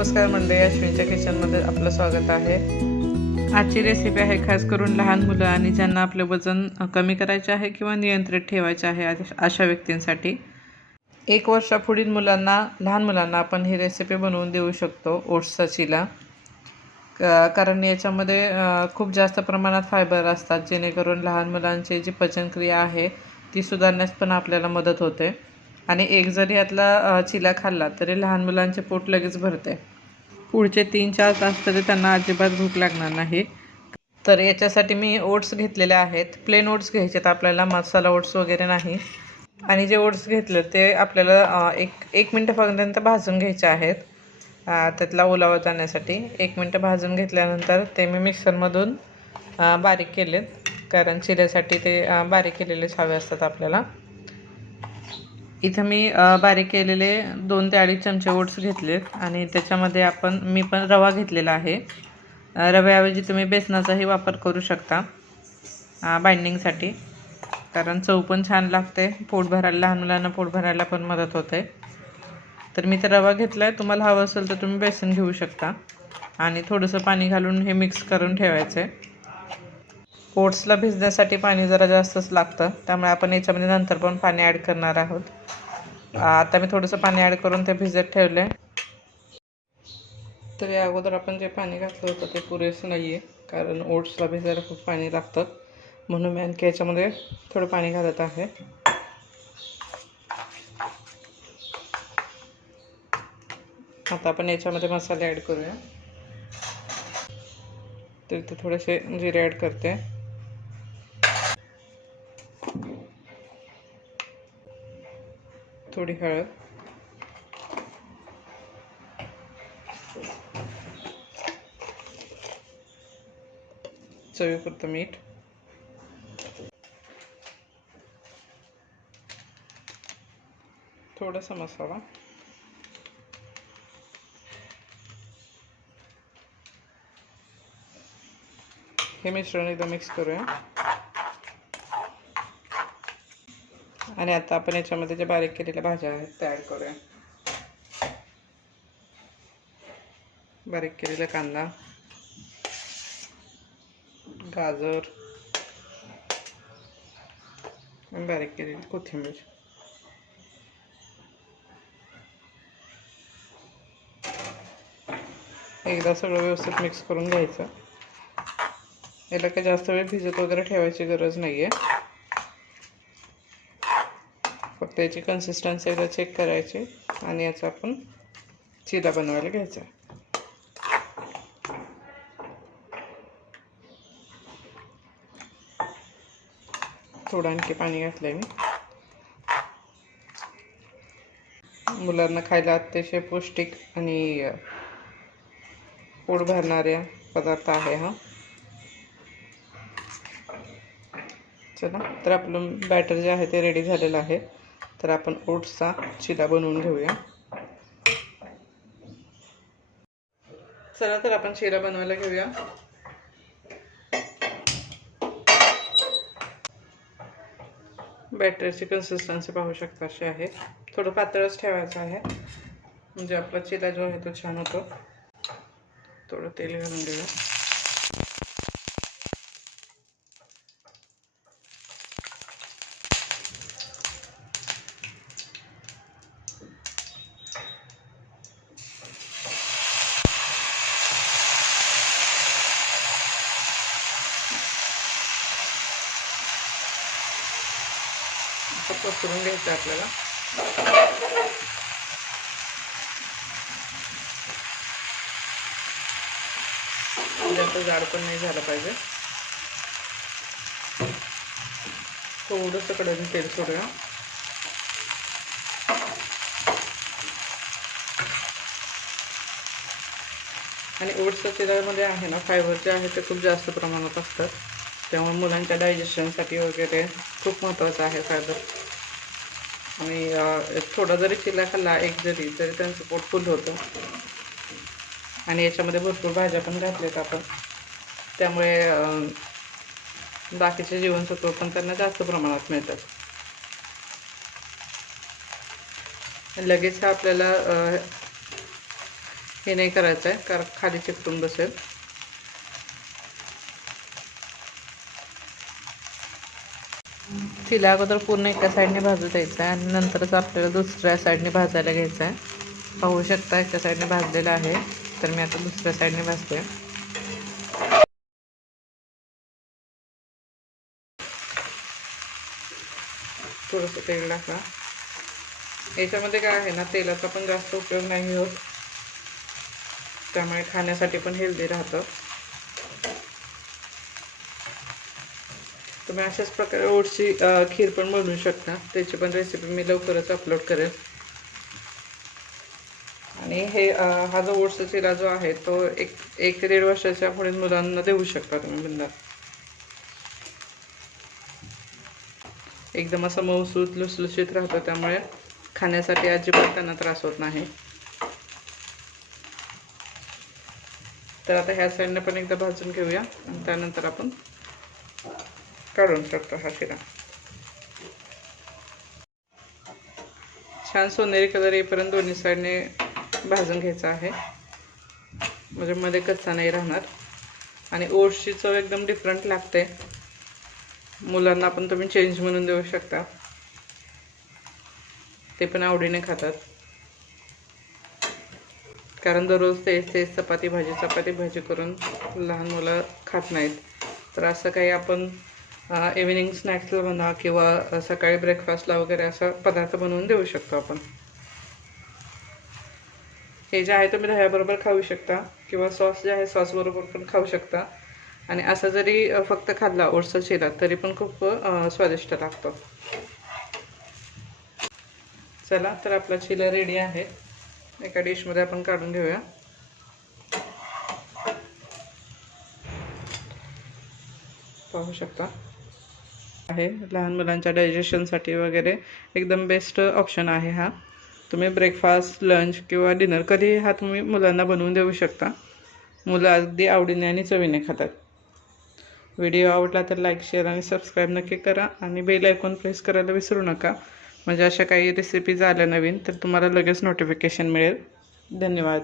नमस्कार मंडळी, अश्विनच्या किचनमध्ये आपलं स्वागत आहे। आजची रेसिपी आहे खास करून लहान मुलं आणि ज्यांना आपले वजन कमी करायचे आहे किंवा नियंत्रित ठेवायचे आहे अशा व्यक्तींसाठी। 1 वर्षापुढील लहान मुलांना आपण ही रेसिपी बनवून देऊ शकतो, ओट्सचा चिला। कारण याच्यामध्ये खूप जास्त प्रमाणात फायबर असतात, जेणेकरून लहान मुलांची जी पचनक्रिया आहे ती सुधारण्यास पण आपल्याला मदत होते। आणि एक जरी यातला चिला खाल्ला तरी लहान मुलांचे पोट लगेच भरते। पुढचे 3-4 तास तरी त्यांना अजिबात भूक लागणार नाही। तर याच्यासाठी मी ओट्स घेतलेले आहेत। प्लेन ओट्स घ्यायचे, आपल्याला मसाला ओट्स वगैरे नाही। आणि जे ओट्स घेतले ते आपल्याला एक मिनिटापर्यंत भाजून घ्यायचे आहेत, त्यातला ओलावा जाण्यासाठी। 1 मिनिट भाजून घेतल्यानंतर ते मी मिक्सरमधून बारीक केलेत, कारण चिल्यासाठी ते बारीक केलेलेच हवे असतात आपल्याला। इथं मी बारीक केलेले 2 ते 2.5 चमचे ओट्स घेतलेत आणि त्याच्यामध्ये मी पण रवा घेतलेला आहे। रव्याऐवजी तुम्ही बेसनाचाही वापर करू शकता बाइंडिंगसाठी, कारण चव पण छान लागते, पोट भरायला लहान मुलांना पोट भरायला पण मदत होते। तर मी तर रवा घेतला आहे, तुम्हाला हवं असेल तर तुम्ही बेसन घेऊ शकता। आणि थोडंसं पाणी घालून हे मिक्स करून ठेवायचं आहे। ओट्सला भिजण्यासाठी पाणी जरा जास्तच लागतं, त्यामुळे आपण याच्यामध्ये नंतर पण पाणी ॲड करणार आहोत। आता मी थोडंसं पाणी ॲड करून ते भिजत ठेवलं आहे। तर या अगोदर आपण जे पाणी घातलं होतं ते पुरेसं नाही आहे, कारण ओट्सला भिजायला खूप पाणी लागतं, म्हणून मी आणखी याच्यामध्ये थोडं पाणी घालत आहे। आता आपण याच्यामध्ये मसाले ॲड करूया। तर इथे थोडेसे जिरे ॲड करते, थोडी हळद, चवीपुरतं मीठ, थोडासा मसाला, हे मिश्रण एकदा मिक्स करूया। आणि आता आपण याच्यामध्ये जे बारीक केलेल्या भाज्या आहेत त्या ॲड करूया। बारीक केलेला कांदा, गाजर आणि बारीक केलेली कोथिंबीर। एकदा सगळं व्यवस्थित मिक्स करून घ्यायचं। याला काही जास्त वेळ भिजत वगैरे ठेवायची गरज नाही आहे, फक्त याची कन्सिस्टन्सी एकदा चेक करायची आणि याचा आपण चिला बनवायला घ्यायचा। थोडं आणखी पाणी घातलं आहे मी। मुलांना खायला अतिशय पौष्टिक आणि पोट भरणाऱ्या पदार्थ आहे हा। चला, तर आपलं बॅटर जे आहे ते रेडी झालेलं आहे। तर आपण ओट्सचा चिला बनवून घेऊया। चला, तर आपण चिला बनवायला घेऊया। बॅटरची कन्सिस्टन्सी पाहू शकता अशी आहे, थोडं पातळच ठेवायचं आहे, म्हणजे आपला चिला जो आहे तो छान होतो। थोडं तेल घालून घेऊया। पसरून घ्यायचं आपल्याला। जास्त जाड पण नाही झालं पाहिजे। थोडंसं कढईत तेल सोडूया। आणि ओट्सच्या चिल्यामध्ये आहे ना, फायबर जे आहे ते खूप जास्त प्रमाणात असतात, त्यामुळे मुलांच्या डायजेशनसाठी वगैरे खूप महत्त्वाचं आहे फायबर। आणि थोडा जरी चिला खाल्ला तरी त्यांचं पोट फुल होतं। आणि याच्यामध्ये भरपूर भाज्या पण घातल्यात आपण, त्यामुळे बाकीचे जीवनसत्व पण त्यांना जास्त प्रमाणात मिळतात। लगेच आपल्याला हे नाही करायचं आहे, कारण खाली चिकटून बसेल. तिला अगोदर पूर्ण एका साईडने भाजू द्यायचं आहे आणि नंतरच आपल्याला दुसऱ्या साईडने भाजायला घ्यायचं आहे. पाहू शकता एका साईडने भाजलेलं आहे, तर मी आता दुसऱ्या साईडने भाजते. थोडंसं तेल टाका. याच्यामध्ये काय आहे ना, तेलाचा पण जास्त उपयोग नाही होत, त्यामुळे खाण्यासाठी पण हेल्दी राहतं. तुम्ही अशाच प्रकारे ओट्सची खीर पण बनवू शकता. त्याची पण रेसिपी मी लवकरच अपलोड करेल. आणि हे हा जो ओट्सचा चिरा जो आहे तो 1 ते 1.5 वर्षाच्या पुढील मुलांना देऊ शकता तुम्ही बिनधास्त. एकदम असं मऊसूत लुसलुशीत राहतं, त्यामुळे खाण्यासाठी अजिबात त्यांना त्रास होत नाही. तर आता ह्या साईडने पण एकदा भाजून घेऊया आणि त्यानंतर आपण काढून टाकतो हा शिरा. छान सोनेरी कलर येईपर्यंत दोन्ही साईडने भाजून घ्यायचा आहे, म्हणजे मध्ये कच्चा नाही राहणार. आणि ओट्सची चव एकदम डिफरंट लागते. मुलांना पण तुम्ही चेंज म्हणून देऊ शकता, ते पण आवडीने खातात. कारण दररोज तेच चपाती भाजी करून लहान मुलं खात नाहीत. तर असं काही आपण इव्हिनिंग स्नॅक्सला म्हणा किंवा सकाळी ब्रेकफास्टला वगैरे असा पदार्थ बनवून देऊ शकतो आपण. हे जे आहे तुम्ही दह्याबरोबर खाऊ शकता किंवा सॉस जे आहे सॉसबरोबर पण खाऊ शकता. आणि असं जरी फक्त खाल्ला ओट्सचा चिरा तरी पण खूप स्वादिष्ट लागतो. चला, तर आपला चिरा रेडी आहे. एका डिशमध्ये आपण काढून घेऊया. पाहू शकता आहे, लहान मुलांच्या डायजेशनसाठी वगैरे एकदम बेस्ट ऑप्शन आहे हा. तुम्ही ब्रेकफास्ट, लंच किंवा डिनर कधी हा तुम्ही मुलांना बनवून देऊ शकता. मुलं अगदी आवडीने आणि चवीने खातात. व्हिडिओ आवडला तर लाईक, शेअर आणि सबस्क्राईब नक्की करा आणि बेल आयकॉन प्रेस करायला विसरू नका, म्हणजे अशा काही रेसिपीज आल्या नवीन तर तुम्हाला लगेच नोटिफिकेशन मिळेल. धन्यवाद.